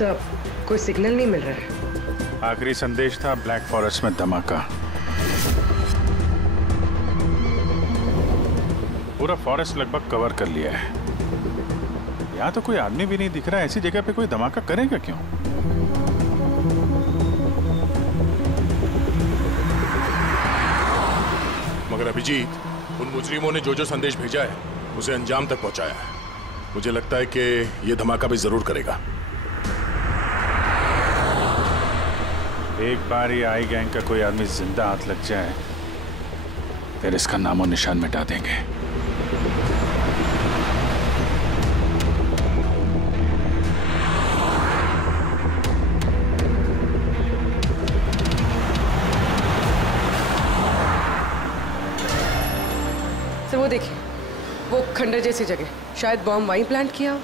Sir, कोई signal नहीं मिल रहा है। आखिरी संदेश था ब्लैक फॉरेस्ट में धमाका। पूरा फॉरेस्ट लगभग कवर कर लिया है। यहाँ तो कोई आदमी भी नहीं दिख रहा है। ऐसी जगह पे कोई धमाका करेगा क्यों? मगर अभिजीत, उन मुजरिमों ने जो जो संदेश भेजा है उसे अंजाम तक पहुंचाया है। मुझे लगता है कि यह धमाका भी जरूर करेगा। एक बार ये आई गैंग का कोई आदमी जिंदा हाथ लग जाए फिर इसका नामो निशान मिटा देंगे। सर वो देखिए, वो खंडर जैसी जगह, शायद बॉम्ब वहीं प्लांट किया हो।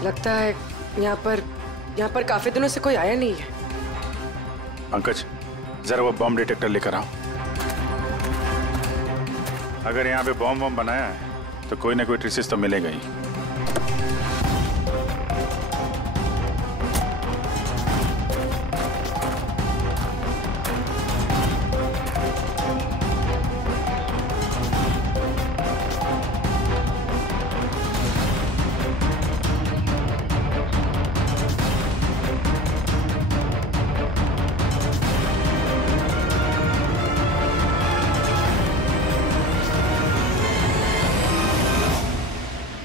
लगता है यहाँ पर काफी दिनों से कोई आया नहीं है। पंकज, जरा वो बॉम्ब डिटेक्टर लेकर आओ। अगर यहाँ पे बॉम्ब बनाया है तो कोई ना कोई ट्रेसेस तो मिलेगा ही।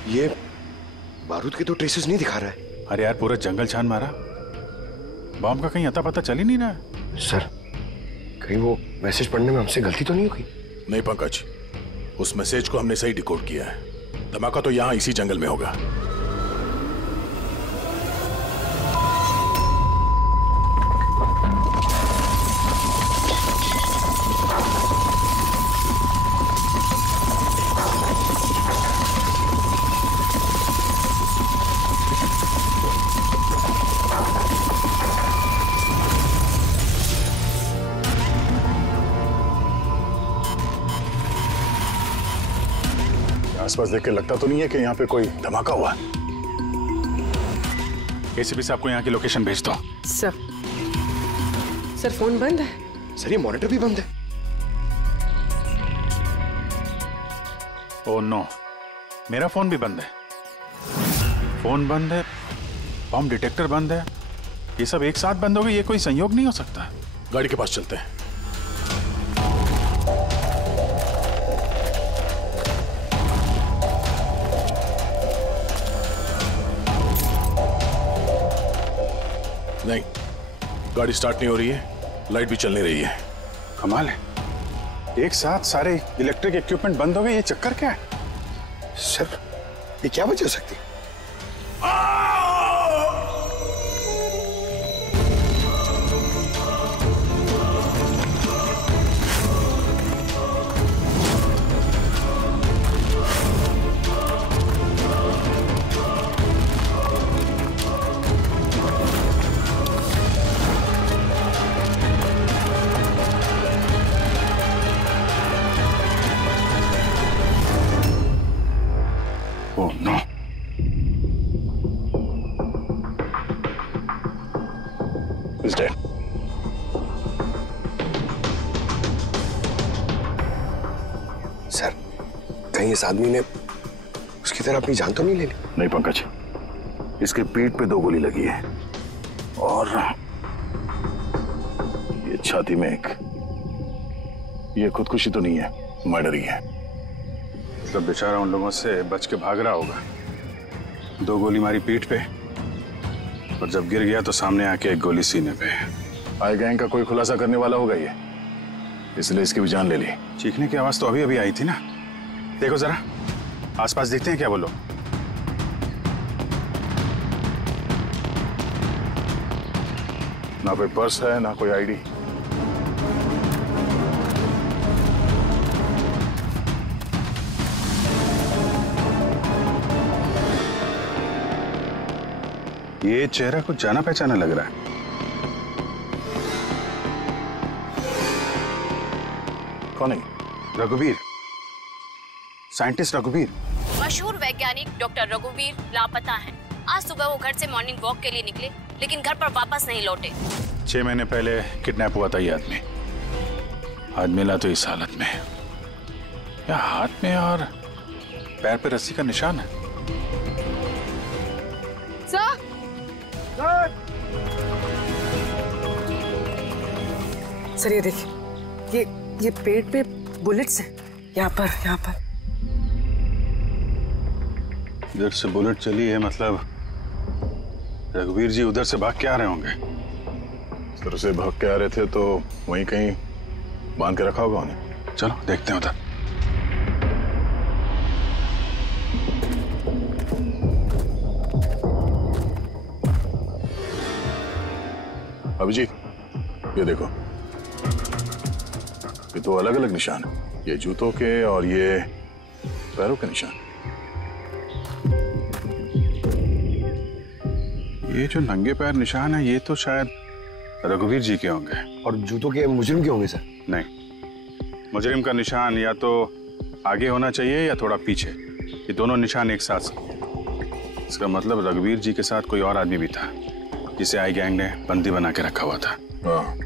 ये बारूद के तो ट्रेसेस नहीं दिखा रहा है। अरे यार, पूरा जंगल छान मारा, बॉम्ब का कहीं अता पता चल ही नहीं रहा है। सर, कहीं वो मैसेज पढ़ने में हमसे गलती तो नहीं होगी? नहीं पंकज, उस मैसेज को हमने सही डिकोड किया है। धमाका तो यहाँ इसी जंगल में होगा। आसपास देख के लगता तो नहीं है कि यहाँ पे कोई धमाका हुआ। एसीपी साहब को यहाँ की लोकेशन भेज दो। सर फोन बंद है। सर, ये मॉनिटर भी बंद है। ओह नो, मेरा फोन भी बंद है। फोन बंद है, बॉम्ब डिटेक्टर बंद है, ये सब एक साथ बंद हो गए। ये कोई संयोग नहीं हो सकता। गाड़ी के पास चलते हैं। नहीं, गाड़ी स्टार्ट नहीं हो रही है, लाइट भी चल नहीं रही है। कमाल है, एक साथ सारे इलेक्ट्रिक इक्विपमेंट बंद हो गए। ये चक्कर क्या है? सर, ये क्या वजह हो सकती है? ओह नो, कहीं इस आदमी ने उसकी तरह अपनी जान तो नहीं ले ली? नहीं पंकज, इसके पीठ पे 2 गोली लगी है और ये छाती में एक। ये खुदकुशी तो नहीं है, मर्डर ही है। मतलब बेचारा उन लोगों से बच के भाग रहा होगा। 2 गोली मारी पीठ पे और जब गिर गया तो सामने आके 1 गोली सीने पे। आई गैंग का कोई खुलासा करने वाला होगा ये, इसलिए इसकी भी जान ले ली। चीखने की आवाज तो अभी अभी आई थी ना। देखो जरा आसपास दिखते हैं क्या वो लोग? ना कोई पर्स है ना कोई आईडी। ये चेहरा कुछ जाना पहचाना लग रहा है। कौन है? रघुवीर, साइंटिस्ट रघुवीर। मशहूर वैज्ञानिक डॉक्टर रघुवीर लापता हैं। आज सुबह वो घर से मॉर्निंग वॉक के लिए निकले, लेकिन घर पर वापस नहीं लौटे। 6 महीने पहले किडनैप हुआ था ये आदमी। आज मिला तो इस हालत में। या हाथ में और पैर पे रस्सी का निशान है। सर ये देखिए, ये पेट पे बुलेट्स हैं। यहाँ पर। इधर से बुलेट चली है, मतलब रघुवीर जी उधर से भाग के आ रहे होंगे। इस तरह से भाग के आ रहे थे तो वहीं कहीं बांध के रखा होगा उन्हें। चलो देखते हैं उधर। अभिजीत, ये देखो, ये 2 अलग-अलग निशान है। ये जूतों के और ये पैरों के निशान। ये जो नंगे पैर निशान है ये तो शायद रघुवीर जी के होंगे। और जूतों के मुजरिम के होंगे सर? नहीं, मुजरिम का निशान या तो आगे होना चाहिए या थोड़ा पीछे। ये दोनों निशान एक साथ। इसका मतलब रघुवीर जी के साथ कोई और आदमी भी था जिसे आई गैंग ने बंदी बना के रखा हुआ था। हाँ,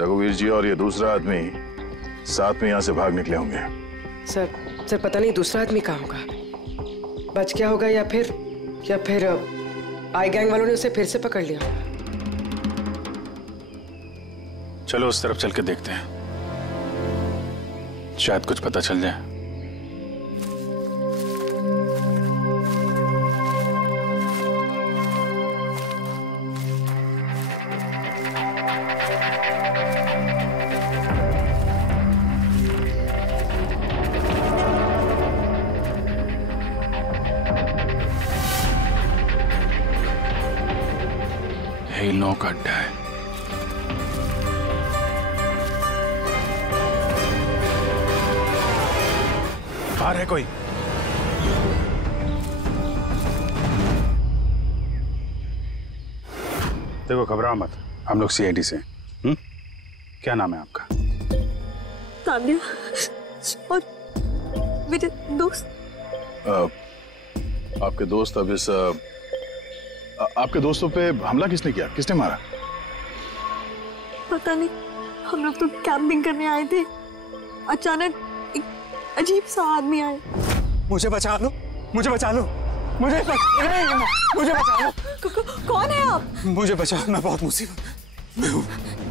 रघुवीर जी और ये दूसरा आदमी साथ में यहाँ से भाग निकले होंगे। सर पता नहीं दूसरा आदमी कहाँ होगा, बच गया होगा या फिर आई गैंग वालों ने उसे फिर से पकड़ लिया। चलो उस तरफ चल के देखते हैं, शायद कुछ पता चल जाए। हिलों का अड्डा है। बाहर है कोई? देखो घबराओ मत, हम लोग सीआईडी से। क्या नाम है आपका? तान्या और मेरे दोस्त। आपके दोस्त अब इस आपके दोस्तों पे हमला किसने किया? किसने मारा? पता नहीं, हम लोग तो कैंपिंग करने आए थे, अचानक एक अजीब सा आदमी आया। मुझे बचा लो, मुझे बचा लो, मुझे बचा लो। कौन है आप? मुझे बचाओ, मैं बहुत मुसीबत में हूँ।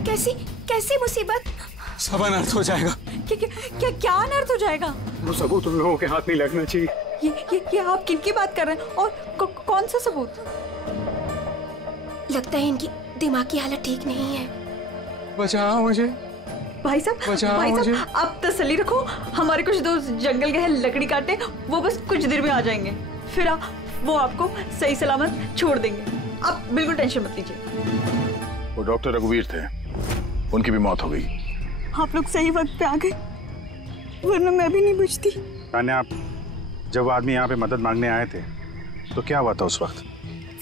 कैसी मुसीबत? सब अनर्थ हो जाएगा। क्या अनर्थ हो जाएगा? वो सबूत उन लोगों के हाथ नहीं लगना चाहिए। ये आप किनकी बात कर रहे हैं और कौन सा सबूत? लगता है इनकी दिमाग की हालत ठीक नहीं है। बचाओ मुझे। भाई साहब आप तसल्ली रखो, हमारे कुछ दोस्त जंगल गए हैं लकड़ी काटने, वो बस कुछ देर में आ जाएंगे, फिर वो आपको सही सलामत छोड़ देंगे। आप बिल्कुल टेंशन मत लीजिए। वो डॉक्टर रघुवीर थे, उनकी भी मौत हो गई। आप लोग सही वक्त पे आ गए, वरना मैं भी नहीं बचती। तान्या, आप जब वो आदमी यहाँ पे मदद मांगने आए थे तो क्या हुआ था उस वक्त?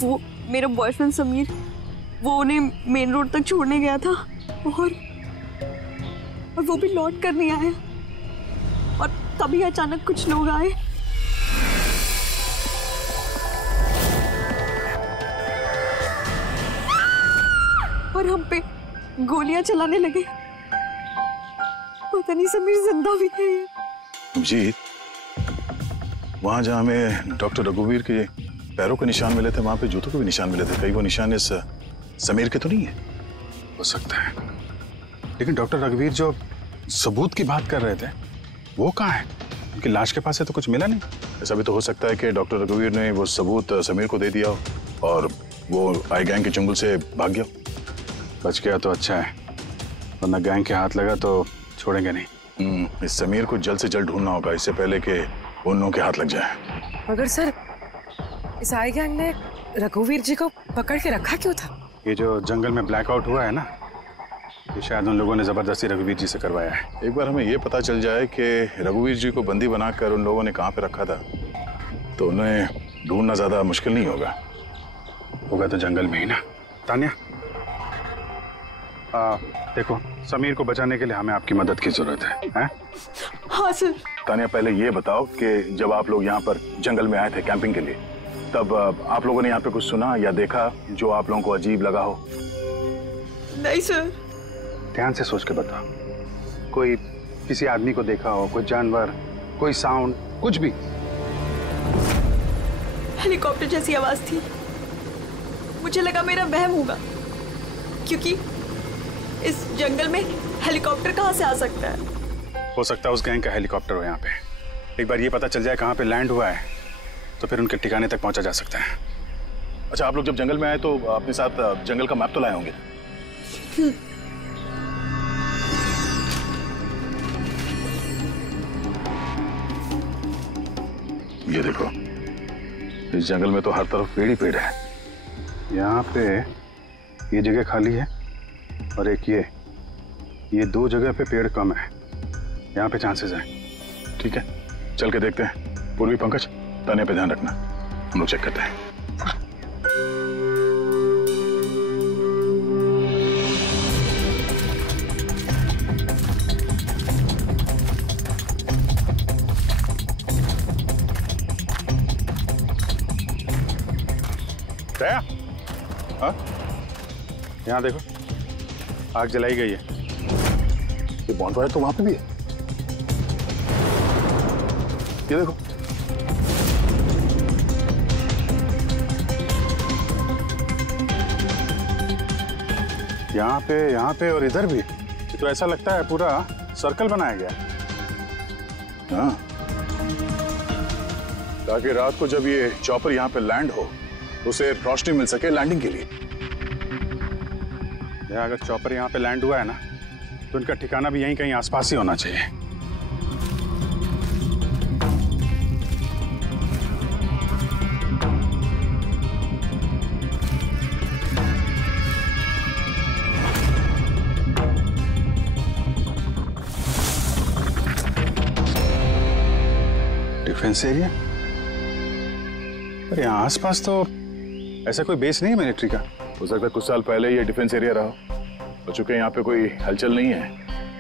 वो मेरा बॉयफ्रेंड समीर, वो उन्हें मेन रोड तक छोड़ने गया था और वो भी लौट कर नहीं आया, और तभी अचानक कुछ लोग आए और हम पे गोलियां चलाने लगे। पता नहीं समीर जिंदा भी है। जी, वहाँ जहाँ हमें डॉक्टर रघुवीर के पैरों के निशान मिले थे, वहाँ पे जूतों के भी निशान मिले थे। कहीं वो निशान इस समीर के तो नहीं है? हो सकता है, लेकिन डॉक्टर रघुवीर जो सबूत की बात कर रहे थे वो कहाँ है? उनकी लाश के पास से तो कुछ मिला नहीं। ऐसा भी तो हो सकता है कि डॉक्टर रघुवीर ने वो सबूत समीर को दे दिया हो और वो आई गैंग के चंगुल से भाग गया। बच गया तो अच्छा है, वरना गैंग के हाथ लगा तो छोड़ेंगे नहीं। इस समीर को जल्द से जल्द ढूंढना होगा, इससे पहले कि उन लोगों के हाथ लग जाए। मगर सर, इस आई गैंग ने रघुवीर जी को पकड़ के रखा क्यों था? ये जो जंगल में ब्लैकआउट हुआ है ना, ये शायद उन लोगों ने जबरदस्ती रघुवीर जी से करवाया है। एक बार हमें ये पता चल जाए कि रघुवीर जी को बंदी बनाकर उन लोगों ने कहाँ पे रखा था, तो उन्हें ढूंढना ज्यादा मुश्किल नहीं होगा। होगा तो जंगल में ही ना। तानिया, देखो, समीर को बचाने के लिए हमें आपकी मदद की जरूरत है? हाँ सर। तानिया, पहले ये बताओ कि जब आप लोग यहाँ पर जंगल में आए थे कैंपिंग के लिए, तब आप लोगों ने यहाँ पे कुछ सुना या देखा जो आप लोगों को अजीब लगा हो? नहीं सर। ध्यान से सोच के बताओ। कोई किसी आदमी को देखा हो, कोई जानवर, कोई साउंड, कुछ भी? हेलीकॉप्टर जैसी आवाज थी, मुझे लगा मेरा वहम होगा, क्योंकि इस जंगल में हेलीकॉप्टर कहाँ से आ सकता है? हो सकता है उस गैंग का हेलीकॉप्टर हो यहाँ पे। एक बार ये पता चल जाए कहाँ पे लैंड हुआ है तो फिर उनके ठिकाने तक पहुंचा जा सकता है। अच्छा, आप लोग जब जंगल में आए तो अपने साथ जंगल का मैप तो लाए होंगे? ये देखो, इस जंगल में तो हर तरफ पेड़ ही पेड़ है। यहाँ पे ये जगह खाली है और एक ये दो जगह पे पेड़ कम है। यहाँ पे चांसेस हैं। ठीक है, चल के देखते हैं। पूर्वी, पंकज, तानिया पे ध्यान रखना, हम लोग चेक करते हैं। दया, हाँ, यहाँ देखो, आग जलाई गई है। ये बॉन्डफायर तो वहां पे भी है। ये देखो, यहाँ पे और इधर भी। तो ऐसा लगता है पूरा सर्कल बनाया गया। हाँ, ताकि रात को जब ये चॉपर यहाँ पे लैंड हो उसे रोशनी मिल सके लैंडिंग के लिए। अगर चॉपर यहाँ पे लैंड हुआ है ना, तो उनका ठिकाना भी यहीं कहीं आसपास ही होना चाहिए। Defence area? पर यहाँ आसपास तो ऐसा कोई बेस नहीं है मिलिट्री का। हो सकता है कुछ साल पहले ये डिफेंस एरिया रहा हो। चूंकि यहाँ पे कोई हलचल नहीं है,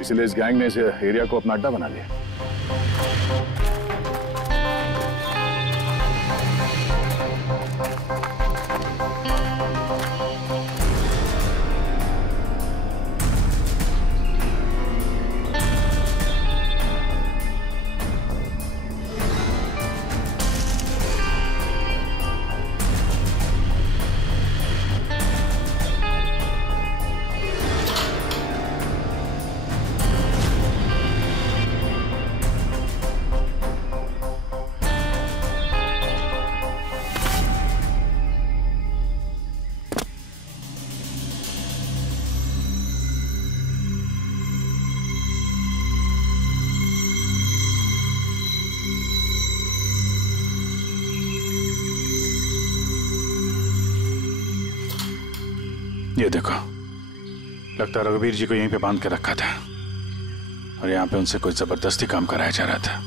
इसलिए इस गैंग ने इस एरिया को अपना अड्डा बना लिया। ये देखो, लगता है रघुवीर जी को यहीं पे बांध के रखा था और यहाँ पे उनसे कुछ जबरदस्ती काम कराया जा रहा था।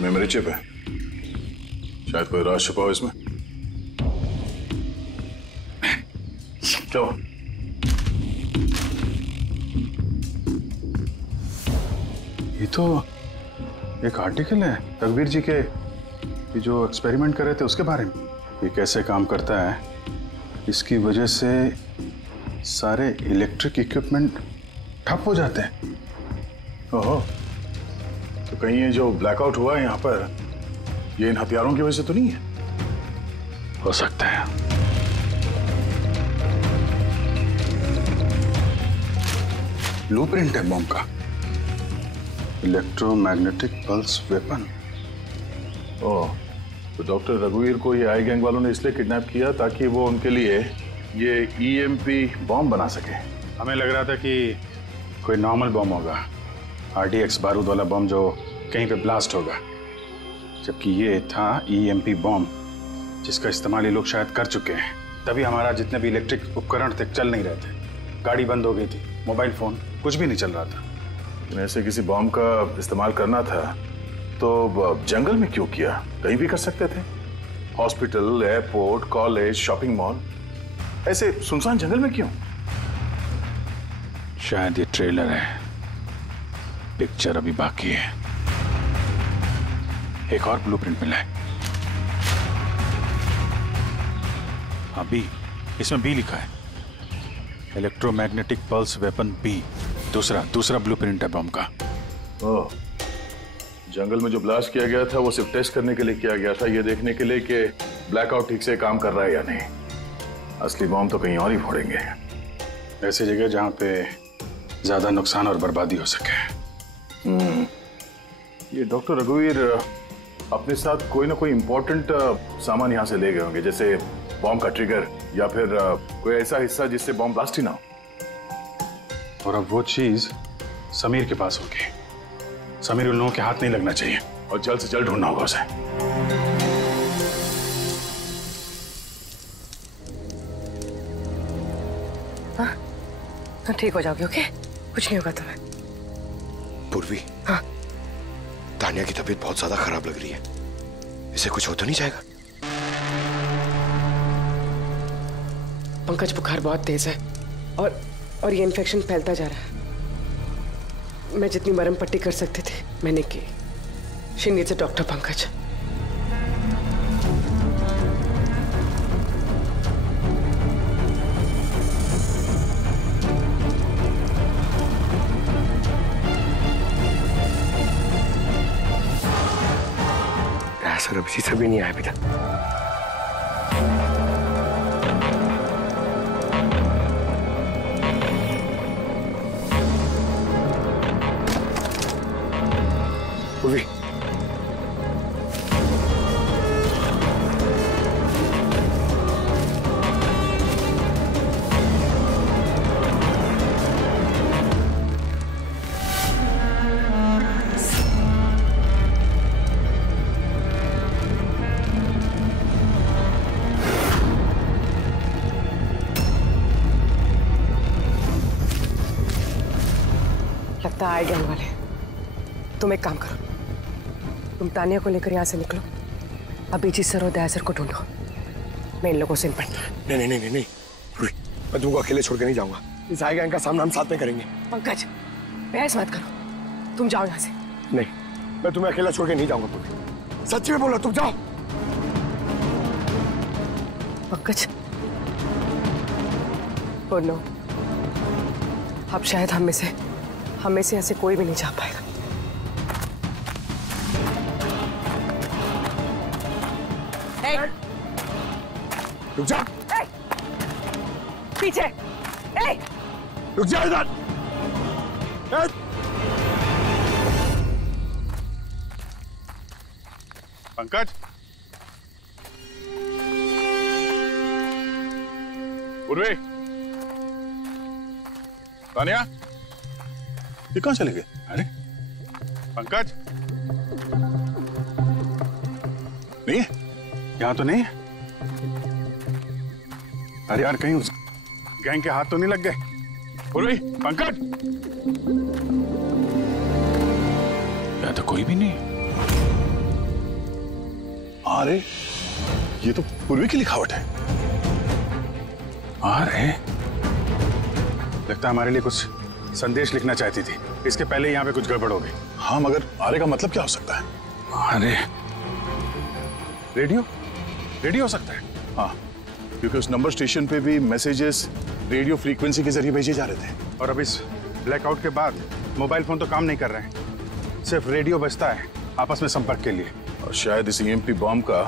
मेमोरी चिप है, शायद कोई राज छुपा हो इसमें। चलो, ये तो एक आर्टिकल है रघुवीर जी के, ये जो एक्सपेरिमेंट कर रहे थे उसके बारे में। ये कैसे काम करता है, इसकी वजह से सारे इलेक्ट्रिक इक्विपमेंट ठप हो जाते हैं। ओहो, तो कहीं ये जो ब्लैकआउट हुआ है यहाँ पर, ये इन हथियारों की वजह से तो नहीं है? हो सकता है। ब्लूप्रिंट है बॉम्ब का, इलेक्ट्रोमैग्नेटिक पल्स वेपन। ओह, तो डॉक्टर रघुवीर को ये आई गैंग वालों ने इसलिए किडनैप किया ताकि वो उनके लिए ये EMP बॉम्ब बना सके। हमें लग रहा था कि कोई नॉर्मल बॉम्ब होगा, RDX बारूद वाला बॉम्ब जो कहीं पे ब्लास्ट होगा, जबकि ये था EMP बॉम्ब जिसका इस्तेमाल ये लोग शायद कर चुके हैं। तभी हमारा जितने भी इलेक्ट्रिक उपकरण थे चल नहीं रहे थे, गाड़ी बंद हो गई थी, मोबाइल फोन कुछ भी नहीं चल रहा था। ऐसे किसी बॉम्ब का इस्तेमाल करना था तो जंगल में क्यों किया? कहीं भी कर सकते थे, hospital, airport, college, shopping mall, ऐसे सुनसान जंगल में क्यों? शायद ये ट्रेलर है, पिक्चर अभी बाकी है। एक और ब्लूप्रिंट मिला है। हाँ, बी, इसमें बी लिखा है, इलेक्ट्रोमैग्नेटिक पल्स वेपन बी। दूसरा ब्लूप्रिंट है बॉम्ब का। ओह, जंगल में जो ब्लास्ट किया गया था वो सिर्फ टेस्ट करने के लिए किया गया था, ये देखने के लिए कि ब्लैकआउट ठीक से काम कर रहा है या नहीं। असली बॉम्ब तो कहीं और ही फोड़ेंगे, ऐसी जगह जहां पे ज्यादा नुकसान और बर्बादी हो सके। ये डॉक्टर रघुवीर अपने साथ कोई ना कोई इंपॉर्टेंट सामान यहाँ से ले गए होंगे, जैसे बॉम्ब का ट्रिगर या फिर कोई ऐसा हिस्सा जिससे बॉम्ब ब्लास्ट ही ना हो। और अब वो चीज समीर के पास होगी। समीर उन लोगों के हाथ नहीं लगना चाहिए और जल्द से जल्द ढूंढना होगा उसे। हाँ, ठीक हो जाओगे, ओके? कुछ नहीं होगा तुम्हें। पूर्वी, हाँ, तानिया की तबीयत बहुत ज्यादा खराब लग रही है, इसे कुछ हो तो नहीं जाएगा? पंकज, बुखार बहुत तेज है और ये इन्फेक्शन फैलता जा रहा है। मैं जितनी मरहम पट्टी कर सकती थी मैंने की। She needs a doctor, Pankaj. Sir अभी से भी नहीं आया बेटा। पूर्वी, लगता है आई गैंग वाले। तुम एक काम करो, तुम तानिया को लेकर यहाँ से निकलो, अभिजीत सर और दया सर को ढूंढो। मैं इन लोगों से निपटता। नहीं, मैं तुमको अकेले छोड़ के नहीं जाऊंगा। इस आई गैंग का सामना हम साथ में करेंगे। पंकज, बहस मत करो, तुम जाओ यहाँ से। नहीं, मैं तुम्हें अकेला छोड़ के नहीं जाऊंगा पूर्वी। सच्ची में बोला, तुम जाओ। पंकज, और नो, अब शायद हम में से ऐसे कोई भी नहीं जा पाएगा। रुक जा। पीछे। रुक जा इधर। पंकज, पूर्वी, तानिया, ये कहाँ चले गए? अरे पंकज, नहीं है यहाँ तो नहीं है। अरे यार, कहीं उस गैंग के हाथ तो नहीं लग गए? पूर्वी, पंकज, यहाँ तो कोई भी नहीं। अरे ये तो पूर्वी की लिखावट है। अरे लगता है हमारे लिए कुछ संदेश लिखना चाहती थी, इसके पहले यहाँ पे कुछ गड़बड़ हो गई। हाँ, मगर आरे का मतलब क्या हो सकता है? अरे रेडियो हो सकता है। हाँ, क्योंकि उस नंबर स्टेशन पे भी मैसेजेस रेडियो फ्रीक्वेंसी के जरिए भेजे जा रहे थे। और अब इस ब्लैकआउट के बाद मोबाइल फोन तो काम नहीं कर रहे हैं, सिर्फ रेडियो बजता है आपस में संपर्क के लिए। और शायद इस EMP बॉम्ब का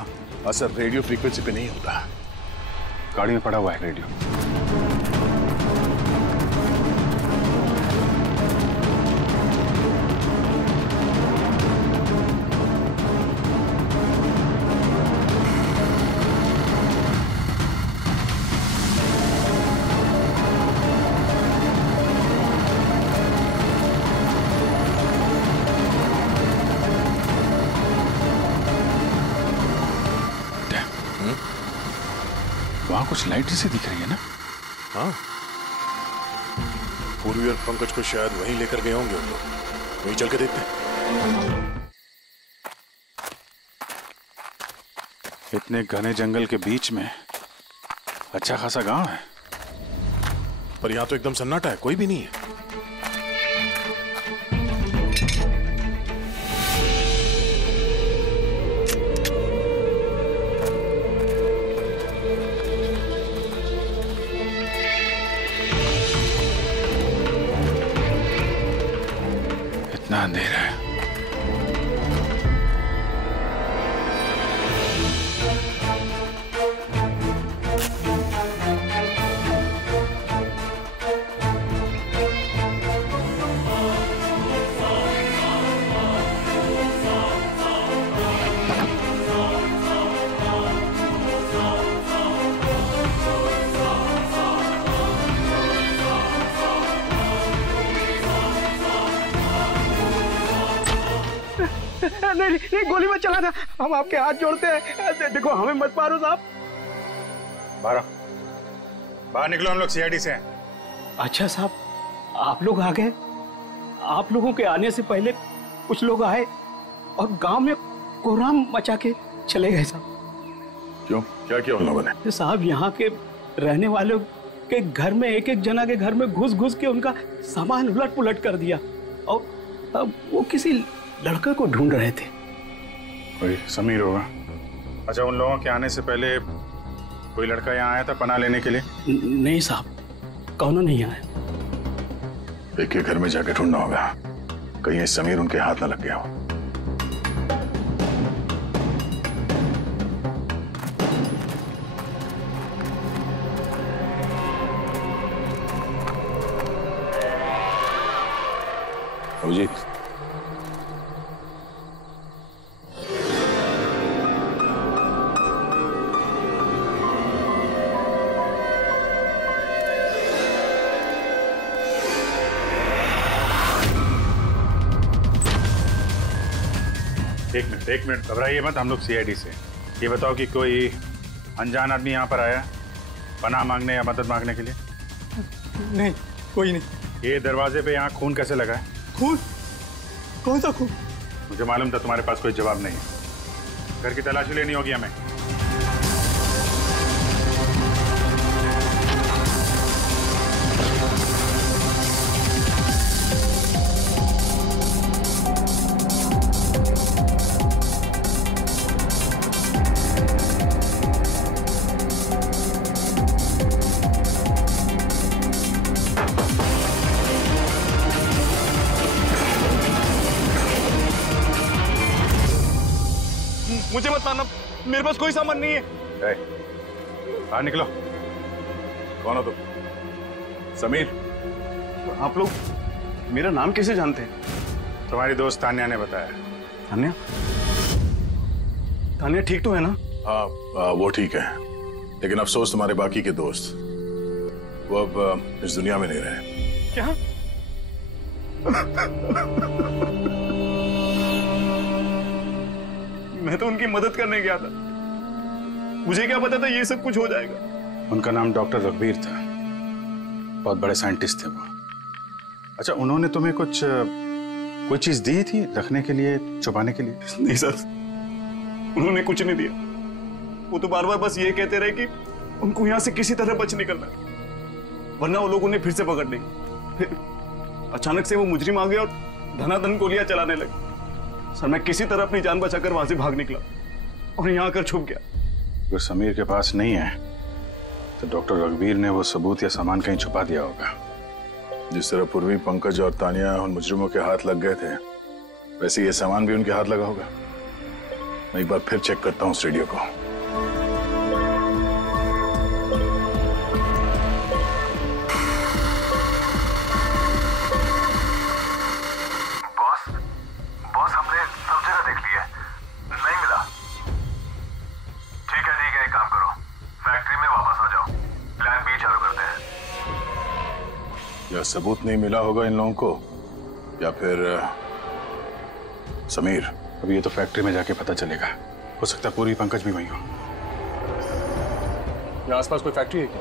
असर रेडियो फ्रीक्वेंसी पे नहीं होता। गाड़ी में पड़ा हुआ है रेडियो। वहां कुछ लाइट जैसी दिख रही है ना? हाँ, पूर्वी और पंकज को शायद वहीं लेकर गए होंगे उन लोग। वहीं चल के देखते हैं। इतने घने जंगल के बीच में अच्छा खासा गांव है, पर यहाँ तो एकदम सन्नाटा है, कोई भी नहीं है। इतना अंधेरा है। नहीं, गोली मत चला था, हम आपके हाथ जोड़ते हैं। देखो हमें मत मारो साहब। बाहर निकलो, हम लोग CID से हैं। अच्छा साहब, आप लोग आ गए। आप लोगों के आने से पहले कुछ लोग आए और गांव में कोहराम मचा के चले गए साहब। क्यों, क्या किया उन लोगों ने? साहब, यहाँ के रहने वालों के घर में एक एक जना के घर में घुस घुस के उनका सामान उलट पुलट कर दिया और अब वो किसी लड़के को ढूंढ रहे थे। कोई समीर होगा। अच्छा, उन लोगों के आने से पहले कोई लड़का यहाँ आया था पनाह लेने के लिए? नहीं साहब, कौन नहीं आया। एक के घर में जाके ढूंढना होगा, कहीं समीर उनके हाथ न लग गया हो। अभिजीत, एक मिनट घबराइए मत, हम लोग CID से। ये बताओ कि कोई अनजान आदमी यहाँ पर आया पनाह मांगने या मदद मांगने के लिए? नहीं, कोई नहीं। ये दरवाजे पे यहाँ खून कैसे लगा है? खून? कौन सा खून? मुझे मालूम था तुम्हारे पास कोई जवाब नहीं है। घर की तलाशी लेनी होगी हमें। मुझे मत मारना, मेरे पास कोई सामान नहीं है। बाहर निकलो। कौन हो तुम? समीर? आप लोग मेरा नाम कैसे जानते हैं? तुम्हारी दोस्त तान्या ने बताया। तान्या? तान्या ठीक तो है ना? हाँ, वो ठीक है, लेकिन अफसोस तुम्हारे बाकी के दोस्त वो अब इस दुनिया में नहीं रहे। क्या? मैं तो उनकी मदद करने गया था, मुझे क्या पता था ये सब कुछ हो जाएगा। उनका नाम डॉक्टर रघुवीर था, बहुत बड़े साइंटिस्ट थे वो। अच्छा, उन्होंने तुम्हें कोई चीज दी थी रखने के लिए, छुपाने के लिए? नहीं सर, उन्होंने कुछ नहीं दिया। वो तो बार बार बस ये कहते रहे कि उनको यहाँ से किसी तरह बच निकलना है, वरना वो लोग उन्हें फिर से पकड़ लेंगे। फिर अचानक से वो मुजरिम आ गए और धनाधन गोलियां चलाने लगे। सर, मैं किसी तरह अपनी जान बचाकर वहां से भाग निकला और यहाँ आकर छुप गया। अगर समीर के पास नहीं है तो डॉक्टर रघुवीर ने वो सबूत या सामान कहीं छुपा दिया होगा। जिस तरह पूर्वी, पंकज और तानिया उन मुजरिमों के हाथ लग गए थे, वैसे ये सामान भी उनके हाथ लगा होगा। मैं एक बार फिर चेक करता हूँ उस रेडियो को। बॉस हमने सब जगह देख लिया, नहीं मिला। ठीक है, एक काम करो, फैक्ट्री में वापस आ जाओ, प्लान बी चालू करते हैं। या सबूत नहीं मिला होगा इन लोगों को, या फिर समीर। अब ये तो फैक्ट्री में जाके पता चलेगा। हो सकता है पूरी पंकज भी वहीं हो। यहाँ आसपास कोई फैक्ट्री है क्या?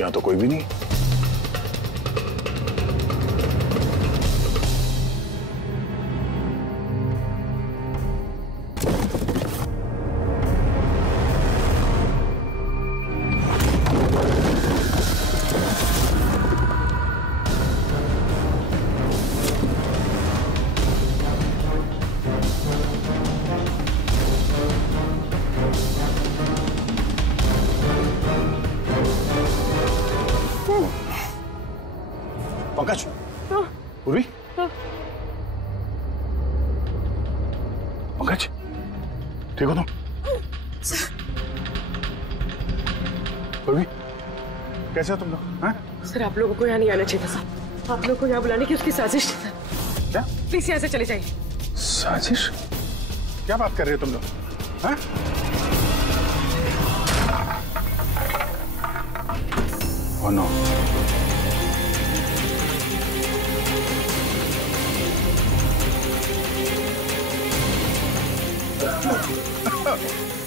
यहाँ तो कोई भी नहीं। पंकज, पूर्वी, पंकज, ठीक हो तुम? पूर्वी, कैसे हो तुम लोग? हाँ? सर, आप लोगों को यहाँ नहीं आना चाहिए था। आप लोगों को यहाँ बुलाने की उसकी साजिश थी। क्या? प्लीज यहाँ से चले जाइए। साजिश? क्या बात कर रहे हो तुम लोग? हाँ? Oh no.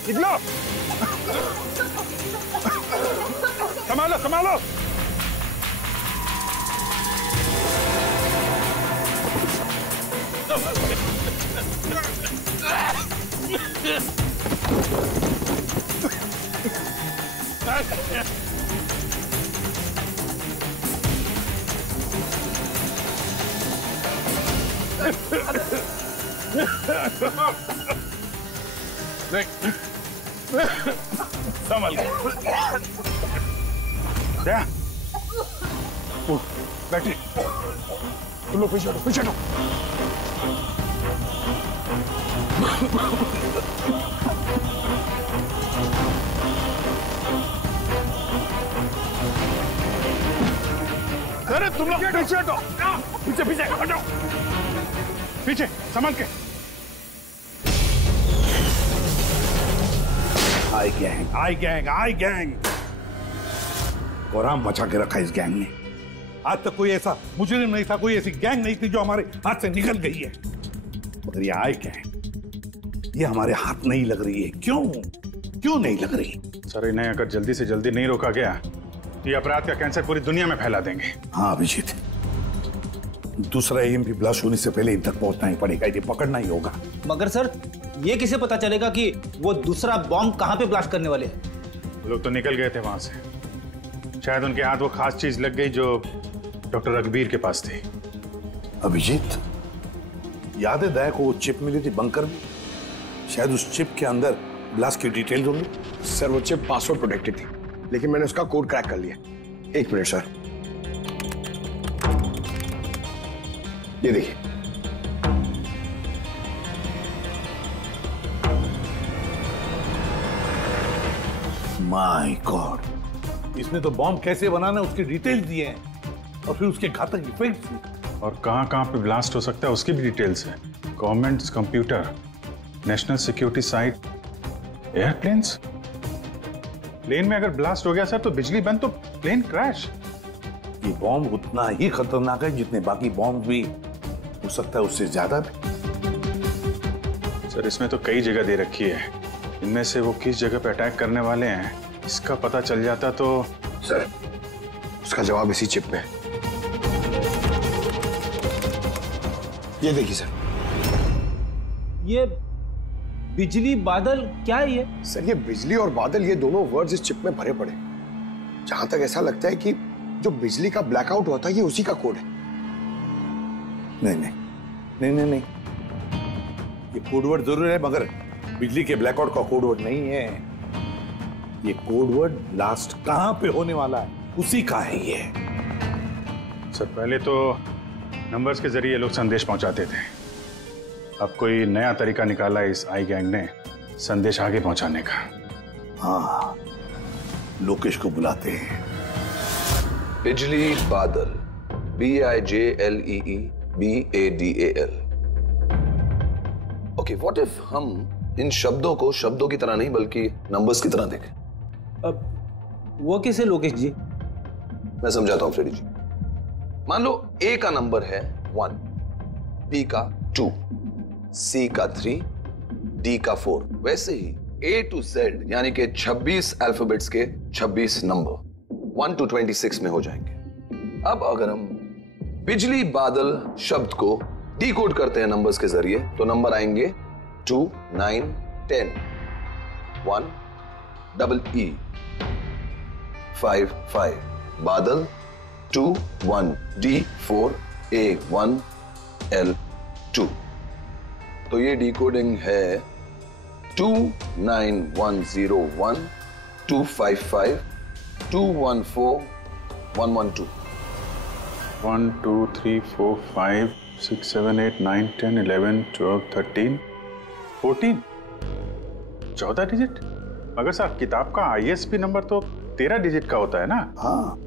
निकलो! संभालो, संभालो! संभल गया। बैठिए, तुम लोग पीछे हटो, पीछे हटो। अरे तुम लोग पीछे हटो, पीछे पीछे हटो, पीछे संभल के। आई गैंग कोराम मचा के रखा इस गैंग ने। आज तक कोई ऐसा मुजरिम नहीं था, कोई ऐसी गैंग नहीं थी जो हमारे हाथ से निकल गई है। मगर ये आई गैंग, ये हमारे हाथ नहीं लग रही है। क्यों नहीं लग रही? सर, इन्हें अगर जल्दी से जल्दी नहीं रोका गया, ये अपराध का कैंसर पूरी दुनिया में फैला देंगे। हाँ अभिजीत, दूसरा EMP ब्लास्ट होने से पहले इन तक पहुंचना ही पड़ेगा, इन्हें पकड़ना ही होगा। मगर सर, ये किसे पता चलेगा कि वो दूसरा बॉम्ब कहाँ पे ब्लास्ट करने वाले हैं? लोग तो निकल गए थे वहां से। शायद उनके हाथ वो खास चीज लग गई जो डॉक्टर रघुवीर के पास थी। अभिजीत, याद है दया को वो चिप मिली थी बंकर में? शायद उस चिप के अंदर ब्लास्ट की डिटेल होंगी। सर, वो चिप पासवर्ड प्रोटेक्टेड थी, लेकिन मैंने उसका कोड क्रैक कर लिया। एक मिनट सर, ये देखिए। माय गॉड, इसमें तो बॉम्ब कैसे बनाना उसकी डिटेल्स दिए हैं, और फिर उसके घातक इफेक्ट्स भी। और कहां पे ब्लास्ट हो सकता है उसकी भी डिटेल्स है। Government computer, national security site, airplanes. Plane में अगर ब्लास्ट हो गया सर तो बिजली बंद तो प्लेन क्रैश। ये बॉम्ब उतना ही खतरनाक है जितने बाकी बॉम्ब भी, हो सकता है उससे ज्यादा भी। सर, इसमें तो कई जगह दे रखी है। इनमें से वो किस जगह पे अटैक करने वाले हैं इसका पता चल जाता तो। सर, उसका जवाब इसी चिप में है। ये देखिए सर, ये बिजली बादल क्या है ये? सर ये बिजली और बादल, ये दोनों वर्ड्स इस चिप में भरे पड़े। जहां तक ऐसा लगता है कि जो बिजली का ब्लैकआउट हुआ था ये उसी का कोड है। नहीं नहीं नहीं नहीं नहीं, ये कोडवर्ड जरूर है मगर बिजली के ब्लैकआउट का कोडवर्ड नहीं है। ये कोडवर्ड ब्लास्ट कहां पे होने वाला है उसी का है ये। सर पहले तो नंबर्स के जरिए लोग संदेश पहुंचाते थे, अब कोई नया तरीका निकाला इस आई गैंग ने संदेश आगे पहुंचाने का। हाँ, लोकेश को बुलाते हैं। बिजली बादल, BIJLEEBADAL। ओके, व्हाट इफ हम इन शब्दों को शब्दों की तरह नहीं बल्कि नंबर्स की तरह देखें? अब वो कैसे लोकेश जी? मैं समझाता हूं फ्रेडी जी। मान लो A का नंबर है 1, B का 2, C का 3, D का 4। वैसे ही A to Z यानी कि 26 अल्फाबेट्स के 26 नंबर 1 to 26 में हो जाएंगे। अब अगर हम बिजली बादल शब्द को डिकोड करते हैं नंबर्स के जरिए तो नंबर आएंगे 2, 9, 10, 1, EE, 5, 5, बादल 2, 1, D, 4, A, 1, L, 2। तो ये डिकोडिंग है 29101 255 214 112। 1 2 3 4 5 6 7 8 9 10 11 12 13 14 14 डिजिट। मगर सर किताब का ISB नंबर तो 13 डिजिट का होता है ना? हाँ,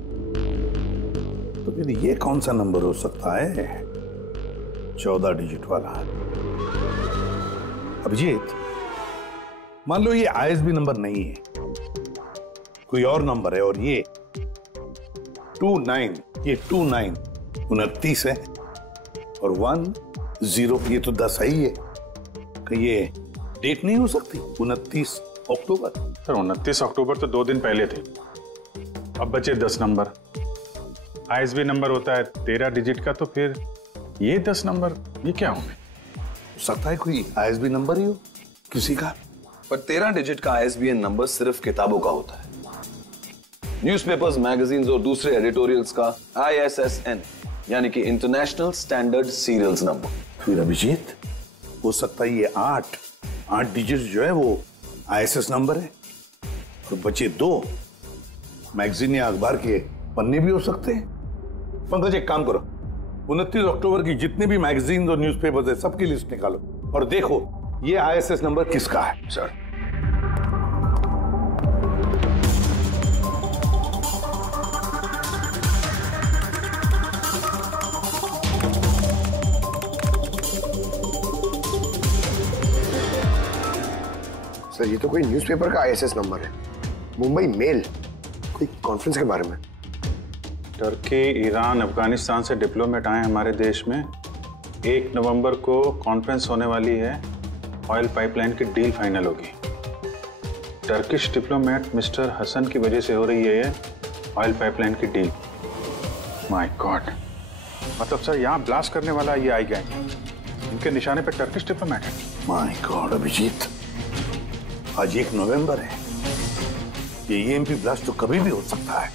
तो फिर ये कौन सा नंबर हो सकता है 14 डिजिट वाला? अभिजीत, मान लो ये ISB नंबर नहीं है, कोई और नंबर है और ये 29, ये 29 29 है और 10 ये तो 10 ही है। कि ये डेट नहीं हो सकती 29 अक्टूबर? सर 29 अक्टूबर तो 2 दिन पहले थे, अब बचे 10 नंबर। ISB नंबर होता है 13 डिजिट का, तो फिर ये 10 नंबर ये क्या होंगे? सकता है कोई ISB नंबर ही हो किसी का। पर 13 डिजिट का ISBN नंबर सिर्फ किताबों का होता है। न्यूज़पेपर्स, मैगजीन्स और दूसरे एडिटोरियल्स का ISSN यानी कि इंटरनेशनल स्टैंडर्ड सीरियल्स नंबर। फिर अभिजीत हो सकता है ये 8 डिजिट जो है वो ISS नंबर है और बचे 2 मैगजीन या अखबार के पन्ने भी हो सकते हैं। पंकज एक काम करो, 29 अक्टूबर की जितने भी मैगजीन और न्यूज़पेपर्स है सबकी लिस्ट निकालो और देखो ये ISS नंबर किसका है। सर सर ये तो कोई न्यूज़पेपर का ISS नंबर है, मुंबई मेल, कोई कॉन्फ्रेंस के बारे में। टर्की, ईरान, अफगानिस्तान से डिप्लोमेट आए हमारे देश में। 1 नवंबर को कॉन्फ्रेंस होने वाली है, ऑयल पाइपलाइन की डील फाइनल होगी। टर्किश डिप्लोमेट मिस्टर हसन की वजह से हो रही है ये ऑयल पाइपलाइन की डील। माय गॉड, मतलब सर यहाँ ब्लास्ट करने वाला ये आई गैंग, इनके निशाने पे टर्किश डिप्लोमेट है। माय गॉड अभिजीत, आज 1 नवंबर है, ये EMP ब्लास्ट तो कभी भी हो सकता है।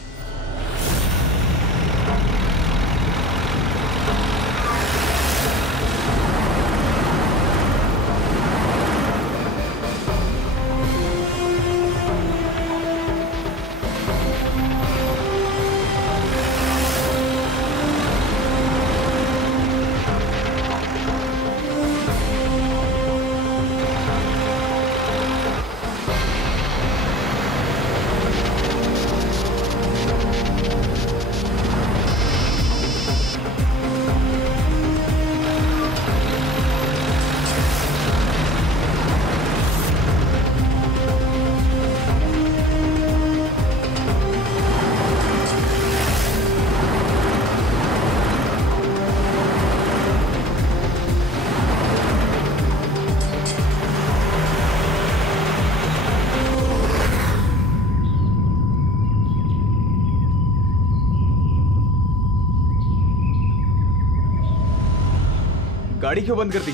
गाड़ी क्यों बंद कर दी?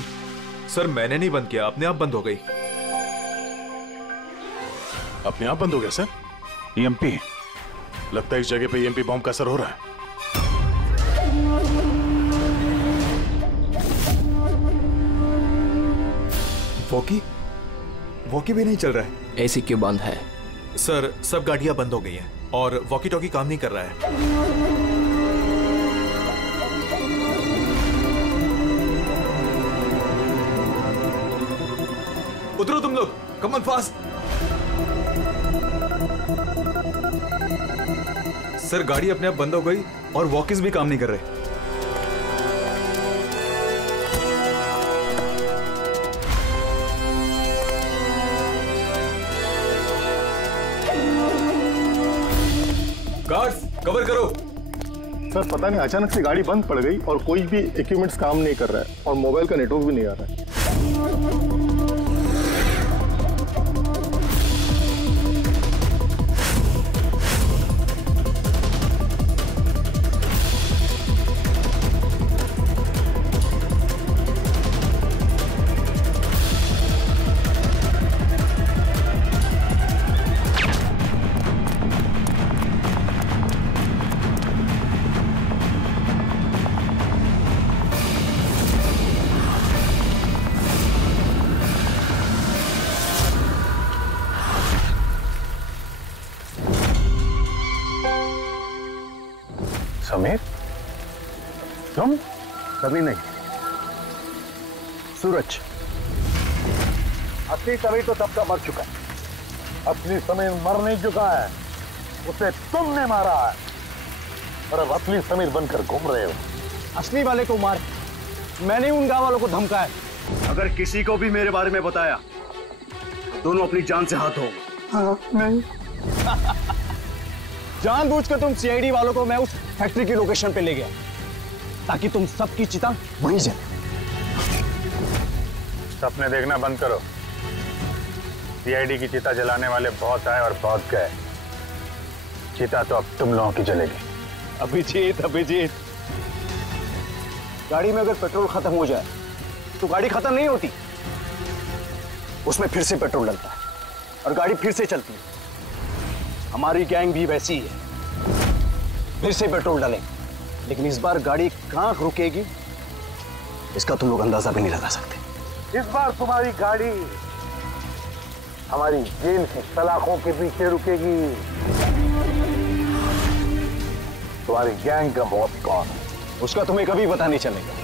सर मैंने नहीं बंद किया, अपने आप बंद हो गई। अपने आप बंद हो गया सर? ईएमपी लगता है इस जगह पे ईएमपी बॉम्ब का असर हो रहा है। वॉकी भी नहीं चल रहा है। एसी क्यों बंद है? सर सब गाड़ियां बंद हो गई हैं और वॉकी टॉकी काम नहीं कर रहा है। उतरो तुम लोग, कम ऑन फास्ट। सर गाड़ी अपने आप बंद हो गई और वॉकीज भी काम नहीं कर रहे। गार्ड्स कवर करो। सर पता नहीं अचानक से गाड़ी बंद पड़ गई और कोई भी इक्विपमेंट्स काम नहीं कर रहा है और मोबाइल का नेटवर्क भी नहीं आ रहा है। समीर, तुम? कभी नहीं। सूरज। असली समीर तो तब का मर चुका है। असली समीर मर नहीं चुका है, उसे तुमने मारा है और अब असली समीर बनकर घूम रहे हो। असली वाले को मार, मैंने उन गांव वालों को धमकाया। अगर किसी को भी मेरे बारे में बताया तो दोनों अपनी जान से हाथ धो। नहीं। जानबूझकर तुम सीआईडी वालों को मैं उस फैक्ट्री की लोकेशन पे ले गया ताकि तुम सबकी चिता वहीं जले। सपने देखना बंद करो। सीआईडी की चिता जलाने वाले बहुत आए और बहुत गए। चिता तो अब तुम लोगों की जलेगी। अभिजीत, गाड़ी में अगर पेट्रोल खत्म हो जाए तो गाड़ी खत्म नहीं होती, उसमें फिर से पेट्रोल डलता है और गाड़ी फिर से चलती है। हमारी गैंग भी वैसी है, फिर से पेट्रोल डालें, लेकिन इस बार गाड़ी कहां रुकेगी इसका तुम लोग अंदाजा भी नहीं लगा सकते। इस बार तुम्हारी गाड़ी हमारी जेल की सलाखों के पीछे रुकेगी। तुम्हारी गैंग का बॉस कौन है? उसका तुम्हें कभी पता नहीं चलेगा।